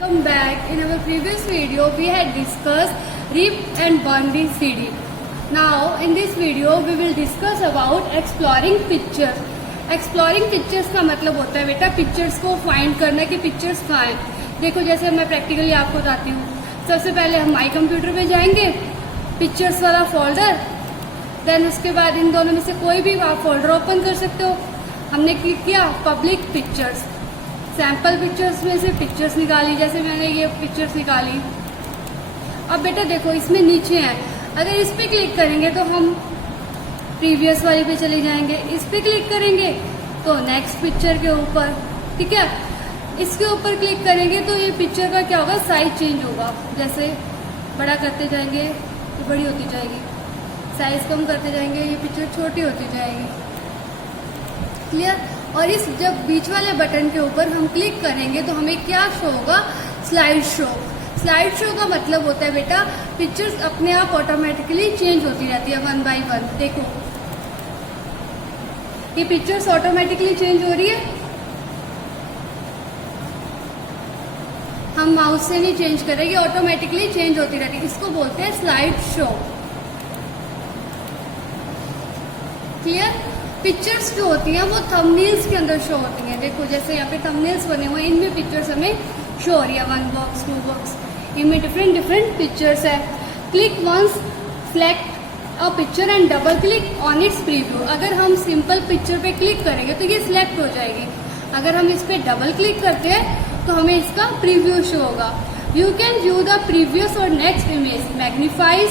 Welcome back. In our previous video, we had discussed rip and burn the CD. Now, in this video, we will discuss about exploring pictures. Exploring pictures का मतलब होता है बेटा pictures को find करना कि pictures कहाँ हैं। देखो जैसे मैं प्रैक्टिकली आपको बताती हूँ। सबसे पहले हम माई कंप्यूटर पे जाएंगे, पिक्चर्स वाला फोल्डर, देन उसके बाद इन दोनों में से कोई भी आप फोल्डर ओपन कर सकते हो। हमने क्लिक किया पब्लिक पिक्चर्स, सैम्पल पिक्चर्स में से पिक्चर्स निकाली, जैसे मैंने ये पिक्चर्स निकाली। अब बेटा देखो इसमें नीचे है, अगर इस पे क्लिक करेंगे तो हम प्रीवियस वाले पे चले जाएंगे, इस पे क्लिक करेंगे तो नेक्स्ट पिक्चर के ऊपर, ठीक है। इसके ऊपर क्लिक करेंगे तो ये पिक्चर का क्या होगा, साइज चेंज होगा। जैसे बड़ा करते जाएंगे तो बड़ी होती जाएगी, साइज कम करते जाएंगे ये पिक्चर छोटी होती जाएगी, क्लियर। और इस जब बीच वाले बटन के ऊपर हम क्लिक करेंगे तो हमें क्या शो होगा, स्लाइड शो। स्लाइड शो का मतलब होता है बेटा पिक्चर्स अपने आप ऑटोमेटिकली चेंज होती रहती है वन बाय वन। देखो ये पिक्चर्स ऑटोमेटिकली चेंज हो रही है, हम माउस से नहीं चेंज करेंगे, ऑटोमेटिकली चेंज होती रहती है। इसको बोलते हैं स्लाइड शो, क्लियर। पिक्चर्स जो होती हैं वो थंबनेल्स के अंदर शो होती हैं। देखो जैसे यहाँ पे थंबनेल्स बने हुए हैं, इनमें पिक्चर्स हमें शो हो रही है, 1 बॉक्स 2 बॉक्स, इनमें डिफरेंट पिक्चर्स है। Click once select a picture and double click on its preview. अगर हम सिंपल पिक्चर पे क्लिक करेंगे तो ये सिलेक्ट हो जाएगी, अगर हम इस पे डबल क्लिक करते हैं तो हमें इसका प्रीव्यू शो होगा। You can view the previous और नेक्स्ट इमेज, मैग्नीफाइज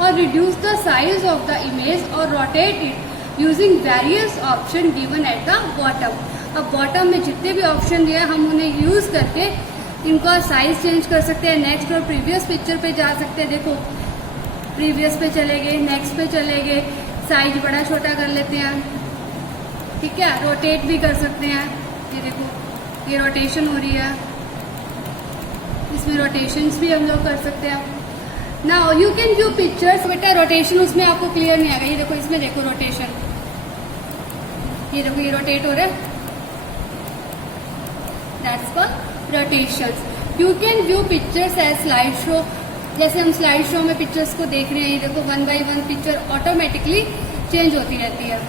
और reduce the size of the image और rotate it using various option given at the bottom. अब बॉटम में जितने भी ऑप्शन दिए हैं हम उन्हें यूज करके इनका साइज चेंज कर सकते हैं, नेक्स्ट और प्रीवियस पिक्चर पे जा सकते हैं। देखो प्रीवियस पे चले गए, नेक्स्ट पे चले गए, साइज बड़ा छोटा कर लेते हैं, ठीक है। रोटेट भी कर सकते हैं, ये देखो ये रोटेशन हो रही है, इसमें रोटेशंस भी हम लोग कर सकते हैं। Now you can view pictures. बेटा रोटेशन उसमें आपको क्लियर नहीं आएगा, ये देखो इसमें देखो रोटेशन, ये देखो ये रोटेट हो रहा है, that's called rotations. You can view pictures as slide show. जैसे हम स्लाइड शो में पिक्चर्स को देख रहे हैं, ये देखो 1 बाय 1 पिक्चर ऑटोमेटिकली चेंज होती रहती है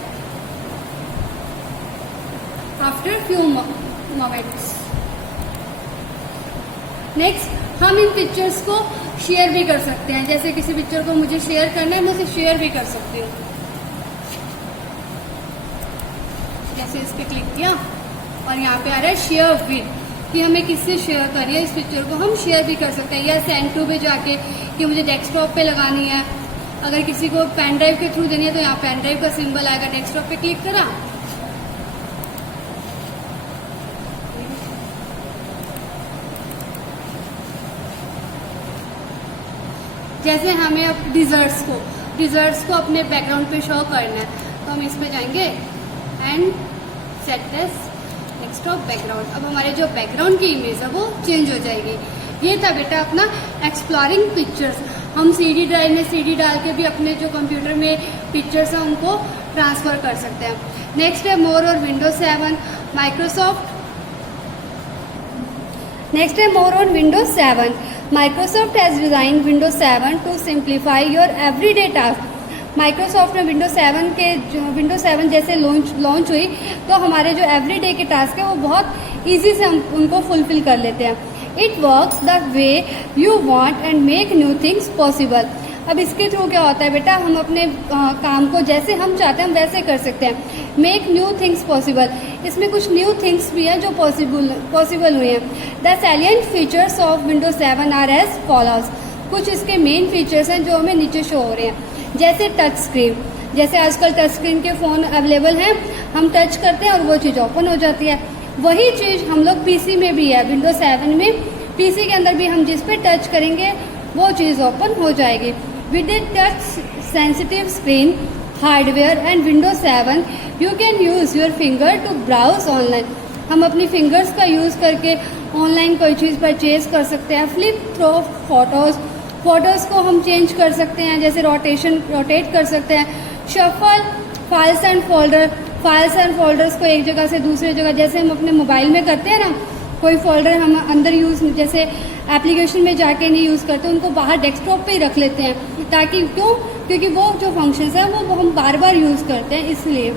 आफ्टर फ्यू मोमेंट्स। नेक्स्ट हम इन पिक्चर्स को शेयर भी कर सकते हैं। जैसे किसी पिक्चर को मुझे शेयर करना है, मैं उसे शेयर भी कर सकती हूँ। जैसे इस पे क्लिक किया और यहाँ पे आ रहा है शेयर विद, कि हमें किससे शेयर करनी है इस पिक्चर को, हम शेयर भी कर सकते हैं। या सेंड टू पे जाके कि मुझे डेस्कटॉप पे लगानी है, अगर किसी को पेन ड्राइव के थ्रू देनी है तो यहाँ पेन ड्राइव का सिंबल आएगा, डेस्कटॉप पे क्लिक करा, जैसे हमें अब डिजर्ट्स को अपने बैकग्राउंड पे शो करना है तो हम इसमें जाएंगे and set as desktop background. अब हमारे जो बैकग्राउंड की इमेज है वो चेंज हो जाएगी। ये था बेटा अपना एक्सप्लोरिंग पिक्चर्स। हम सीडी ड्राइव में सीडी डाल के भी अपने जो कंप्यूटर में पिक्चर्स हैं उनको ट्रांसफर कर सकते हैं। नेक्स्ट है मोर और विंडोज 7 माइक्रोसॉफ्ट। नेक्स्ट है more on Windows 7। Microsoft has designed Windows 7 to simplify your everyday task. Microsoft ने Windows 7 जैसे लॉन्च हुई तो हमारे जो एवरीडे के टास्क है वो बहुत इजी से हम उनको फुलफिल कर लेते हैं। It works the way you want and make new things possible. अब इसके थ्रू क्या होता है बेटा, हम अपने काम को जैसे हम चाहते हैं हम वैसे कर सकते हैं। मेक न्यू थिंग्स पॉसिबल, इसमें कुछ न्यू थिंग्स भी हैं जो पॉसिबल हुए हैं। The salient features of Windows 7 are as follows. कुछ इसके मेन फीचर्स हैं जो हमें नीचे शो हो रहे हैं। जैसे टच स्क्रीन, जैसे आजकल टच स्क्रीन के फ़ोन अवेलेबल हैं, हम टच करते हैं और वो चीज़ ओपन हो जाती है। वही चीज़ हम लोग पीसी में भी है, विंडोज 7 में पीसी के अंदर भी हम जिस पे टच करेंगे वो चीज़ ओपन हो जाएगी। With a touch sensitive screen, hardware and Windows 7, you can use your finger to browse online. हम अपनी फिंगर्स का यूज़ करके ऑनलाइन कोई चीज़ परचेज कर सकते हैं। फ्लिप थ्रो फोटोज़ को हम चेंज कर सकते हैं, जैसे रोटेट कर सकते हैं। शफल फाइल्स एंड फोल्डर्स को एक जगह से दूसरी जगह, जैसे हम अपने मोबाइल में करते हैं ना, कोई फोल्डर हम अंदर यूज़, जैसे एप्लीकेशन में जाके नहीं यूज़ करते, उनको बाहर डेस्कटॉप पे ही रख लेते हैं, ताकि क्यों, क्योंकि वो जो फंक्शंस है वो हम बार बार यूज़ करते हैं, इसलिए।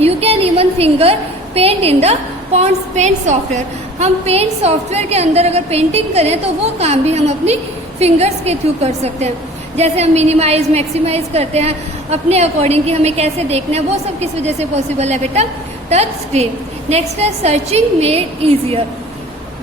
You can even finger paint in the paint software. हम पेंट सॉफ्टवेयर के अंदर अगर पेंटिंग करें तो वो काम भी हम अपनी फिंगर्स के थ्रू कर सकते हैं। जैसे हम मिनिमाइज मैक्सिमाइज करते हैं अपने अकॉर्डिंग कि हमें कैसे देखना है, वो सब किस वजह से पॉसिबल है बेटा, टच स्क्रीन। नेक्स्ट है searching made easier.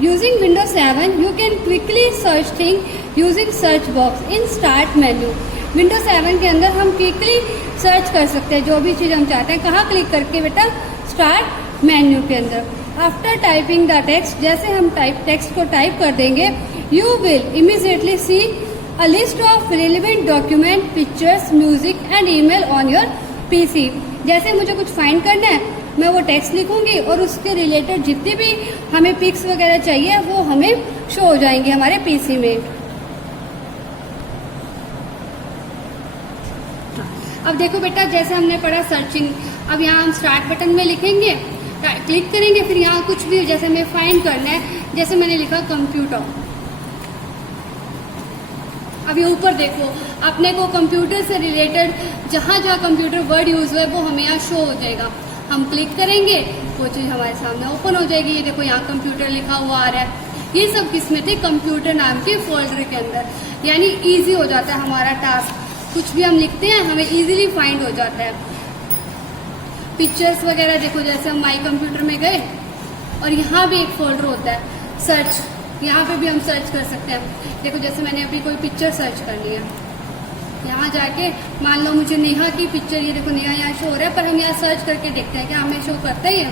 Using window 7 you can quickly search thing using search box in start menu. Window 7 के अंदर हम क्विकली सर्च कर सकते हैं जो भी चीज़ हम चाहते हैं। कहाँ क्लिक करके बेटा, स्टार्ट मेन्यू के अंदर। आफ्टर टाइपिंग द टेक्स्ट, जैसे हम टेक्स्ट को टाइप कर देंगे, you will immediately see a list of relevant document, pictures, music and email on your PC। जैसे मुझे कुछ फाइंड करना है, मैं वो टेक्स्ट लिखूंगी और उसके रिलेटेड जितनी भी हमें पिक्स वगैरह चाहिए वो हमें शो हो जाएंगे हमारे पीसी में। अब देखो बेटा, जैसे हमने पढ़ा सर्चिंग, अब यहाँ हम स्टार्ट बटन में लिखेंगे, क्लिक करेंगे, फिर यहाँ कुछ भी जैसे हमें फाइंड करना है, जैसे मैंने लिखा कंप्यूटर। अब ये ऊपर देखो, अपने को कंप्यूटर से रिलेटेड जहाँ जहाँ कंप्यूटर वर्ड यूज हुआ है वो हमें यहाँ शो हो जाएगा। हम क्लिक करेंगे, वो चीज़ हमारे सामने ओपन हो जाएगी। ये देखो यहाँ कंप्यूटर लिखा हुआ आ रहा है। ये सब किसमें थे, कंप्यूटर नाम के फोल्डर के अंदर। यानी इजी हो जाता है हमारा टास्क, कुछ भी हम लिखते हैं हमें इजीली फाइंड हो जाता है। पिक्चर्स वगैरह देखो, जैसे हम माई कंप्यूटर में गए और यहाँ भी एक फोल्डर होता है सर्च, यहाँ पे भी हम सर्च कर सकते हैं। देखो जैसे मैंने अभी कोई पिक्चर सर्च कर लिया, यहाँ जाके मान लो मुझे नेहा की पिक्चर, ये देखो नेहा यहाँ शो हो रहा है, पर हम यहाँ सर्च करके देखते हैं कि हमें शो करता ही है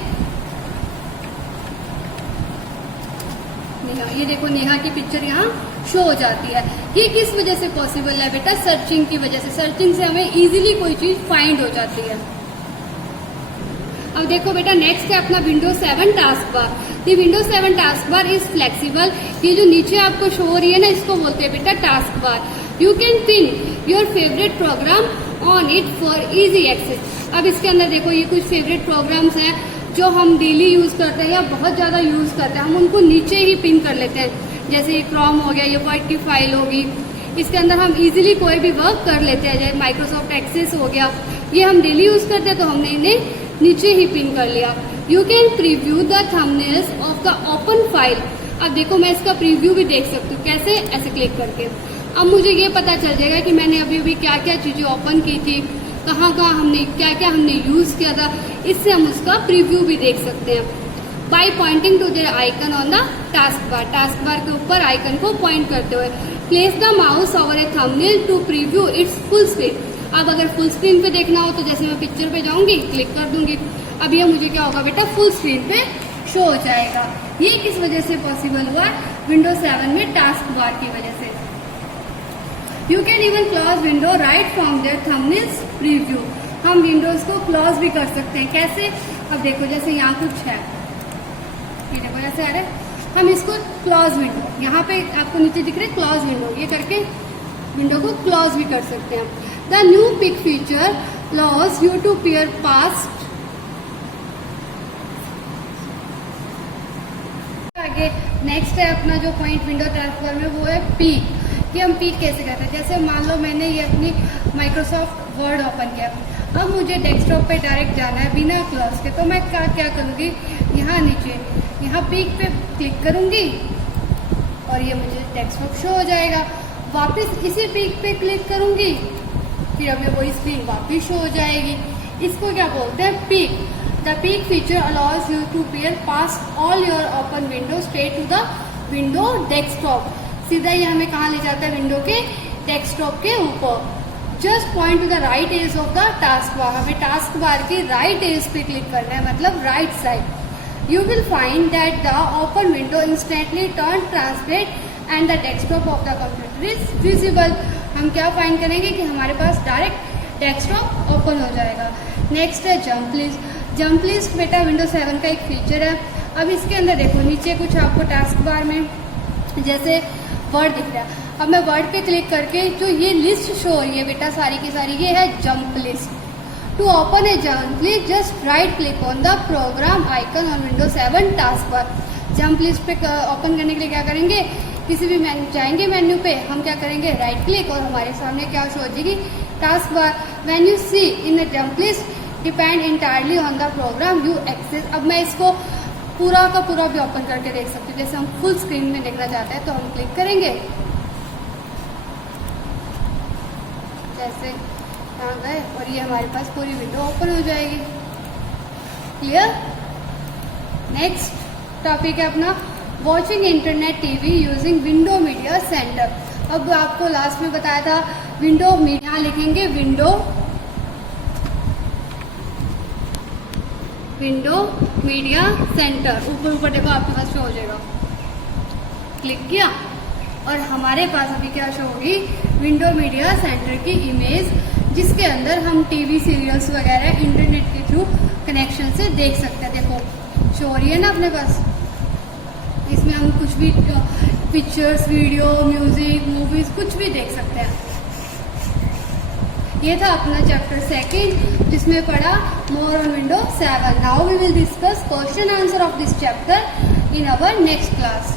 नेहा। ये देखो नेहा की पिक्चर यहाँ शो हो जाती है। ये किस वजह से पॉसिबल है बेटा, सर्चिंग की वजह से। सर्चिंग से हमें इजीली कोई चीज फाइंड हो जाती है। अब देखो बेटा, नेक्स्ट है अपना विंडोज 7 टास्क बार। ये Windows 7 task bar is flexible. ये जो नीचे आपको शो हो रही है ना, इसको बोलते हैं बेटा task bar. You can pin your favourite program on it for easy access. अब इसके अंदर देखो, ये कुछ फेवरेट प्रोग्राम्स हैं जो हम डेली यूज करते हैं या बहुत ज्यादा यूज करते हैं, हम उनको नीचे ही पिन कर लेते हैं। जैसे ये क्रोम हो गया, ये वर्ड की फाइल होगी, इसके अंदर हम इजीली कोई भी वर्क कर लेते हैं। जैसे माइक्रोसॉफ्ट एक्सेस हो गया, ये हम डेली यूज करते हैं तो हमने इन्हें नीचे ही पिन कर लिया। You can preview the thumbnails of the open file. अब देखो मैं इसका प्रीव्यू भी देख सकती हूँ, कैसे, ऐसे क्लिक करके। अब मुझे ये पता चल जाएगा कि मैंने अभी अभी क्या क्या चीजें ओपन की थी, कहाँ कहाँ हमने क्या क्या हमने यूज किया था। इससे हम उसका प्रीव्यू भी देख सकते हैं by pointing to the icon on the task bar. Task bar के ऊपर आइकन को पॉइंट करते हुए place the mouse over a thumbnail to preview its full screen. अब अगर फुल स्क्रीन पे देखना हो तो जैसे मैं पिक्चर पे जाऊंगी, क्लिक कर दूंगी, अब ये मुझे क्या होगा बेटा, फुल स्क्रीन पे शो हो जाएगा। ये किस वजह से पॉसिबल हुआ, विंडोज 7 में टास्क बार की वजह से। You can even close window right from there thumbnails preview. हम विंडोज को क्लोज भी कर सकते हैं, कैसे। अब देखो जैसे यहाँ कुछ है, ये देखो जैसे आ रहा है, हम इसको क्लोज विंडो, यहाँ पे आपको नीचे दिख रहा है क्लोज विंडो, ये करके विंडो को क्लोज भी कर सकते हैं। The new peek feature allows you to peer past। आगे नेक्स्ट है अपना जो पॉइंट विंडो ट्रांसफर में, वो है पीक। कि हम पीक कैसे करते हैं, जैसे मान लो मैंने ये अपनी माइक्रोसॉफ्ट वर्ड ओपन किया, अब मुझे डेस्कटॉप पे डायरेक्ट जाना है बिना क्लोज के, तो मैं क्या करूँगी, यहाँ नीचे यहाँ पीक पे क्लिक करूँगी और ये मुझे डेस्कटॉप शो हो जाएगा। वापस इसी पीक पे क्लिक करूँगी, फिर हमें वही स्क्रीन वापस शो हो जाएगी। इसको क्या बोलते हैं, peek. The peek feature allows you to peer past all your open window straight to the window desktop. सीधा ये हमें कहाँ ले जाता है, विंडो के डेस्कटॉप के ऊपर। Just point to the right edge of the task bar. हमें टास्क बार की राइट एज पे क्लिक करना है, मतलब right side. You will find that the open window instantly turn transparent and the desktop of the computer is visible. हम क्या find करेंगे कि हमारे पास डायरेक्ट डेस्कटॉप ओपन हो जाएगा। नेक्स्ट है जंप लिस्ट। जंप लिस्ट बेटा विंडो 7 का एक फीचर है। अब इसके अंदर देखो नीचे कुछ आपको टास्क बार में जैसे वर्ड दिख रहा है, अब मैं वर्ड पे क्लिक करके जो ये लिस्ट शो हो रही है बेटा सारी की सारी, ये है jump list. To open a jump list just right click on the program icon on window 7 task bar. Jump list पे ओपन करने के लिए क्या करेंगे, किसी भी मेन्यू जाएंगे, मेन्यू पे हम क्या करेंगे, राइट क्लिक, और हमारे सामने क्या शो हो जाएगी, task bar. When you see in a jump list depend entirely on the program you access. अब मैं इसको पूरा का पूरा भी ओपन करके देख सकती हूँ। जैसे हम फुल स्क्रीन में देखना चाहते हैं तो हम क्लिक करेंगे, जैसे यहाँ गए और ये हमारे पास पूरी विंडो ओपन हो जाएगी। क्लियर। नेक्स्ट टॉपिक है अपना watching internet TV using window media centre. अब आपको लास्ट में बताया था विंडो मीडिया, लिखेंगे विंडो मीडिया सेंटर, ऊपर ऊपर देखो आपके पास शो हो जाएगा। क्लिक किया और हमारे पास अभी क्या शो होगी, विंडो मीडिया सेंटर की इमेज, जिसके अंदर हम टीवी सीरियल्स वगैरह इंटरनेट के थ्रू कनेक्शन से देख सकते हैं। देखो शो हो रही है ना अपने पास, इसमें हम कुछ भी पिक्चर्स, वीडियो, म्यूजिक, मूवीज कुछ भी देख सकते हैं। ये था अपना चैप्टर 2 जिसमें पढ़ा more on window 7। Now we will discuss question answer of this chapter in our next class.